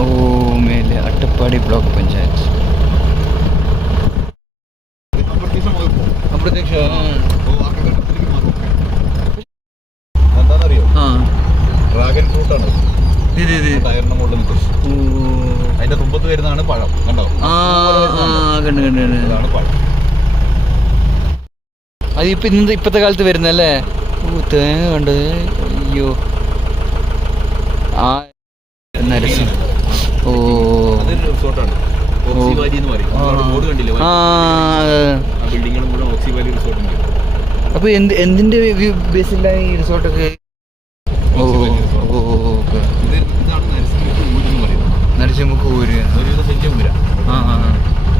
ഓ മേലെ അട്ടപ്പാടി ബ്ലോക്ക് പഞ്ചായത്ത്. എന്താണെന്നറിയോ? ഡ്രാഗൺ ഫ്രൂട്ടാണ് ടയറിന്റെ മുകളിൽ നിൽക്കും. അതിന്റെ തുമ്പത്ത് വരുന്നതാണ് പഴം. കണ്ടോ? അതാണ് പഴം. അതിപ്പോ ഇപ്പത്തെ കാലത്ത് വരുന്നല്ലേ? തേങ്ങ കണ്ടത്. അയ്യോ ആ നരസിംഹ. ഓ അതൊരു റിസോർട്ടാണ്. ഓക്സി വാലി എന്ന് പറയും. ബോർഡ് കണ്ടില്ലേ? ആ ബിൽഡിങ്ങുകളും കൂടെ ഓക്സി വാലി റിസോർട്ടുണ്ട്. അപ്പൊ എന്തിന്റെ ബേസിലാണ് ഈ റിസോർട്ടൊക്കെ? നരസിംഹക്ക് ഊര് വലിയ ഊര.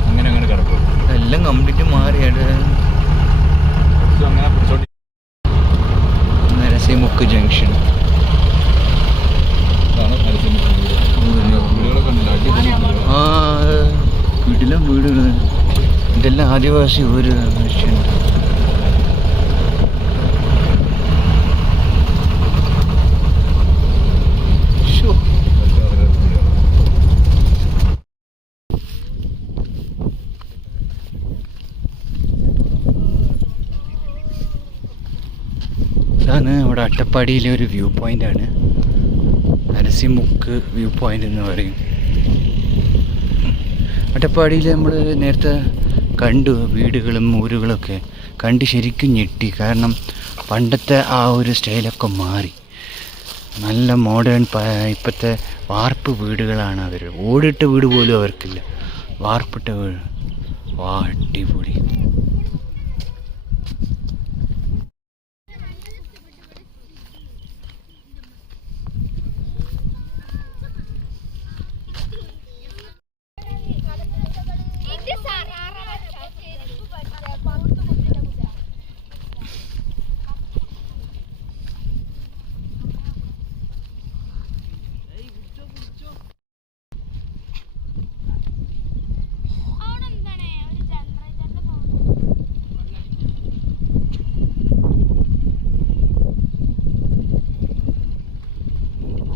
അങ്ങനെ അങ്ങനെ കിടക്കും. എല്ലാം കംപ്ലീറ്റ് മാറിയാണ്. നരസിംഹക്ക് ജംഗ്ഷൻ. ആ വീട്ടിലും വീടുകൾ. ഇതെല്ലാം ആദിവാസി ഊര്. ഇതാണ് അവിടെ അട്ടപ്പാടിയിലെ ഒരു വ്യൂ പോയിൻ്റാണ്. നരസിംഹമുക്ക് വ്യൂ പോയിൻ്റ് എന്ന് പറയും. അട്ടപ്പാടിയിൽ നമ്മൾ നേരത്തെ കണ്ടു വീടുകളും ഊരുകളൊക്കെ കണ്ട് ശരിക്കും ഞെട്ടി. കാരണം പണ്ടത്തെ ആ ഒരു സ്റ്റൈലൊക്കെ മാറി. നല്ല മോഡേൺ ഇപ്പോഴത്തെ വാർപ്പ് വീടുകളാണ് അവർ. ഓടിട്ട വീട് പോലും അവർക്കില്ല, വാർപ്പിട്ട വീട്. വാ അടിപൊളി.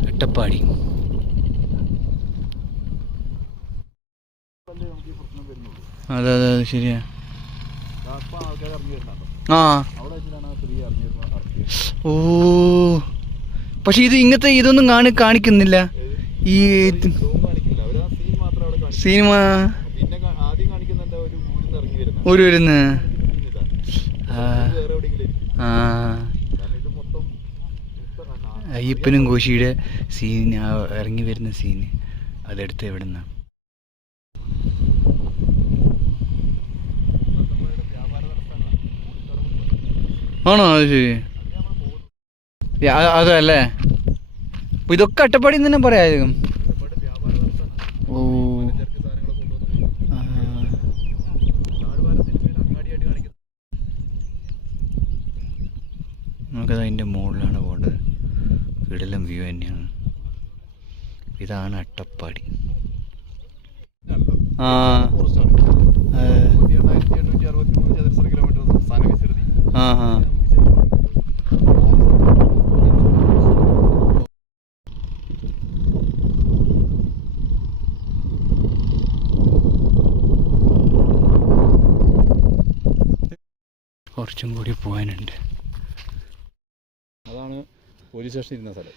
അട്ടപ്പാടി അതെ അതെ അതെ ശരിയാ. ആ ഓ പക്ഷെ ഇത് ഇങ്ങനത്തെ ഇതൊന്നും കാണിക്കുന്നില്ല ഈ സിനിമ. ഒരു വരുന്ന അയ്യപ്പനും കോശിയുടെ സീൻ, ഇറങ്ങി വരുന്ന സീന് അതെടുത്ത് എവിടുന്ന? ആണോ? അത് ശരി. അതല്ലേ ഇതൊക്കെ അട്ടപ്പാടി തന്നെ പറയാം. ഓ നമുക്കത് അതിൻ്റെ മുകളിലാണ് പോകേണ്ടത്. കിടിലം വ്യൂ തന്നെയാണ്. ഇതാണ് അട്ടപ്പാടി. ആ ആ ആ കുറച്ചും കൂടി പോകാനുണ്ട്. അതാണ് പോലീസ് സ്റ്റേഷൻ ഇരുന്ന സ്ഥലം.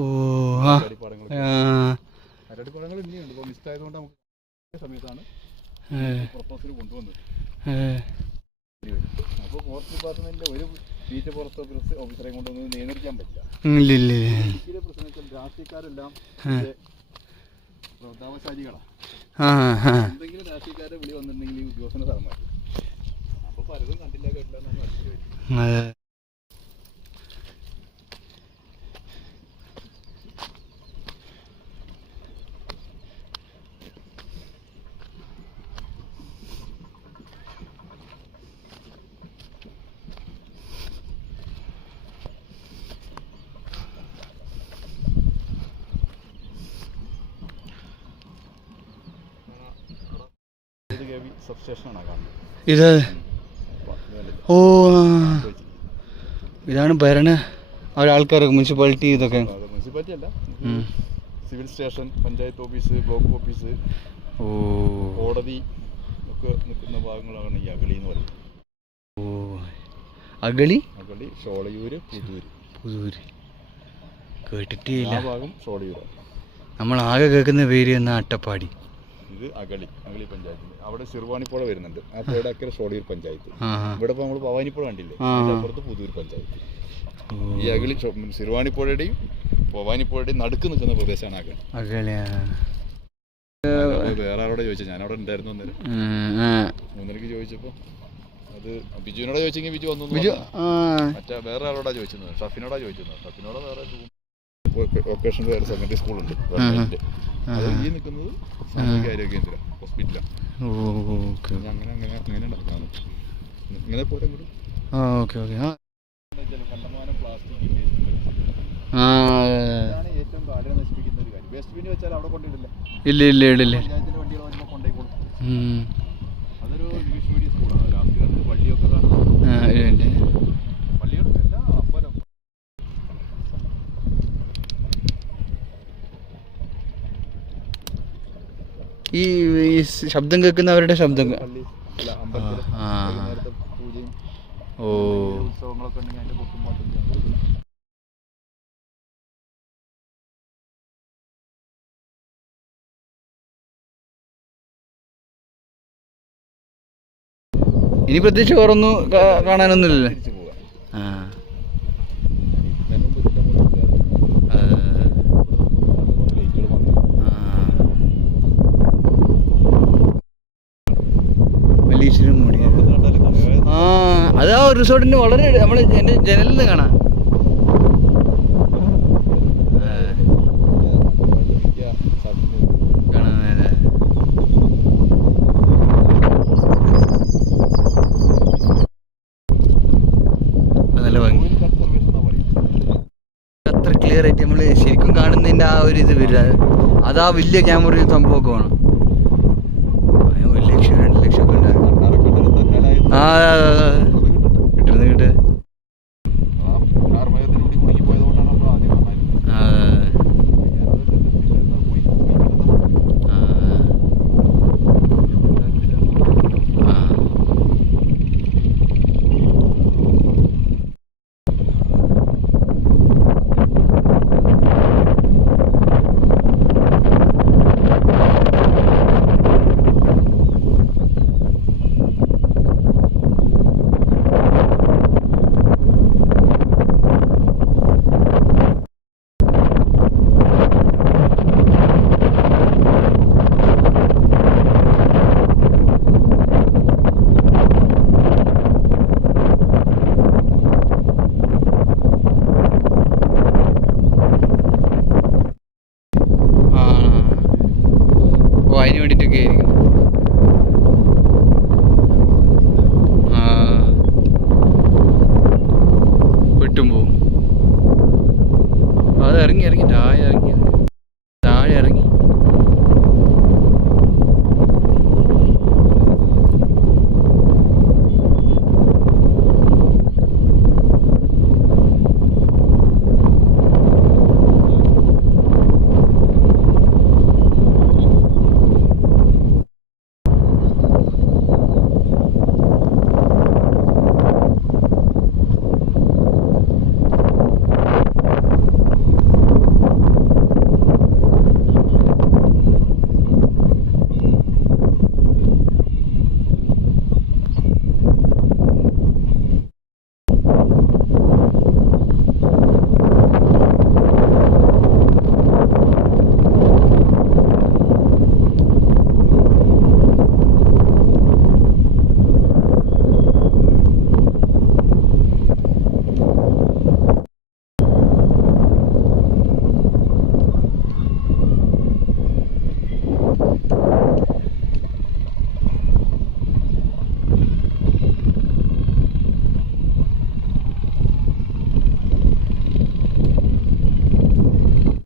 ഓ അരടിപ്പാടങ്ങൾ ഇനിയുണ്ട്. ഇപ്പോൾ മിസ്റ്റ് ആയതുകൊണ്ട് നമുക്ക് സമയത്താണ് പ്രൊപ്പോസൽ കൊണ്ടുവന്നത്. അപ്പോൾ ഫോറസ്റ്റ് ഡിപ്പാർട്ട്മെന്റിന്റെ ഒരു ബീറ്റ് ഫോറസ്റ്റ് ഓഫീസറെ കൊണ്ടൊന്നും നിയന്ത്രിക്കാൻ പറ്റില്ല. ഇതിലെ പ്രശ്നം വെച്ചാൽ രാഷ്ട്രീയക്കാരെല്ലാം പ്രതാപശാലികളാണ്. എന്തെങ്കിലും രാഷ്ട്രീയക്കാരെ വിളി വന്നിട്ടുണ്ടെങ്കിൽ ഈ ഉദ്യോഗസ്ഥനെ സ്ഥലം മാറ്റും. അപ്പോൾ പലതും കണ്ടില്ല കേട്ടില്ല എന്നാണ് മനസ്സിലായി. ഇത് ഓ ഇതാണ് ഭരണ ആൾക്കാരൊക്കെ മുനിസിപ്പാലിറ്റി ഇതൊക്കെ. മുനിസിപ്പാലിറ്റി അല്ല, civil station, panchayat office, block office, കോടതി ഒക്കെ നിൽക്കുന്ന ഭാഗങ്ങളാണ് ഈ അഗളി എന്ന് പറയുന്നത്. അഗളി, ഷോളയൂര്, പുതൂര് കേട്ടിട്ടില്ല. ആ ഭാഗം ഷോളയൂരാണ്. നമ്മൾ ആകെ കേൾക്കുന്ന പേര് എന്ന അട്ടപ്പാടി. ഇത് അഗളി പഞ്ചായത്ത്. അവിടെ സിർവാണിപ്പുഴ വരുന്നുണ്ട്. ആ പുഴയുടെ അക്കരെ ഷോളയൂർ പഞ്ചായത്ത്. ഇവിടെ ഇപ്പോൾ നമ്മൾ ഭവാനിപ്പുഴ കണ്ടില്ലേ, അപ്പുറത്ത് പുതൂർ പഞ്ചായത്ത്. ഈ അഗളി സിർവാണിപ്പുഴയുടെയും ഭവാനിപ്പുഴയുടെയും നടുക്ക് നിൽക്കുന്ന പ്രദേശമാണ് അഗളി. വേറെ ആളോടെ ചോദിച്ചത്, ഞാനവിടെ ഉണ്ടായിരുന്നു അന്നേരം. 3:30 ചോദിച്ചപ്പോൾ അത് ബിജുവിനോട് ചോദിച്ചെങ്കിൽ ബിജു വന്നു. മറ്റേ വേറെ ആളോടാ ചോദിച്ചത്, ഷഫിനോടാ ചോദിച്ചത്. ഷഫിനോട് വേറെ വൊക്കേഷണൽ വേറെ സെക്കൻഡറി സ്കൂളുണ്ട്. അത് ഈ നിൽക്കുന്നത് സാമൂഹിക ആരോഗ്യ കേന്ദ്രം, ഹോസ്പിറ്റലാണ്. അങ്ങനെ നടക്കാണ്. ഇങ്ങനെ പോരാ കണ്ടമാനം പ്ലാസ്റ്റിക് ഏറ്റവും കാടിനെ നശിപ്പിക്കുന്ന ഒരു കാര്യം. വേസ്റ്റ് ബിൻ വെച്ചാൽ അവിടെ കൊണ്ടിടില്ല. പഞ്ചായത്തിന്റെ വണ്ടികൾ വരുമ്പോൾ കൊണ്ടുപോയിക്കോളും. അതൊരു ഇംഗ്ലീഷ് മീഡിയം സ്കൂളാണ്. ലാസ്റ്റ് പള്ളിയൊക്കെ കാണുന്നത്. പള്ളികളും എല്ലാ അമ്പലം. ഈ ശബ്ദം കേൾക്കുന്നവരുടെ ശബ്ദം നേരത്തെ പൂജയും ഉത്സവങ്ങളൊക്കെ ഉണ്ടെങ്കിൽ അതിന്റെ പൊട്ടും പാട്ടും. ഇനി പ്രത്യേകിച്ച് വേറൊന്നും കാണാനൊന്നുമില്ലല്ലേ? മല്ലീശ്വരം മൂടി. അത് ആ റിസോർട്ടിന് വളരെ നമ്മൾ ജനലിൽ നിന്ന് കാണാം. അത്ര ക്ലിയർ ആയിട്ട് നമ്മൾ ശരിക്കും കാണുന്നതിൻ്റെ ആ ഒരു ഇത് വരിക. അത് ആ വലിയ ക്യാമറ സംഭവമൊക്കെ വേണം. 1 ലക്ഷം 2 ലക്ഷം ഒക്കെ ഉണ്ടായിരുന്നു. കിട്ടുന്നത് അതിന് വേണ്ടിയിട്ടൊക്കെ ആയിരിക്കും. പെട്ടും പോവും. അത് ഇറങ്ങി താഴെ ഇറങ്ങി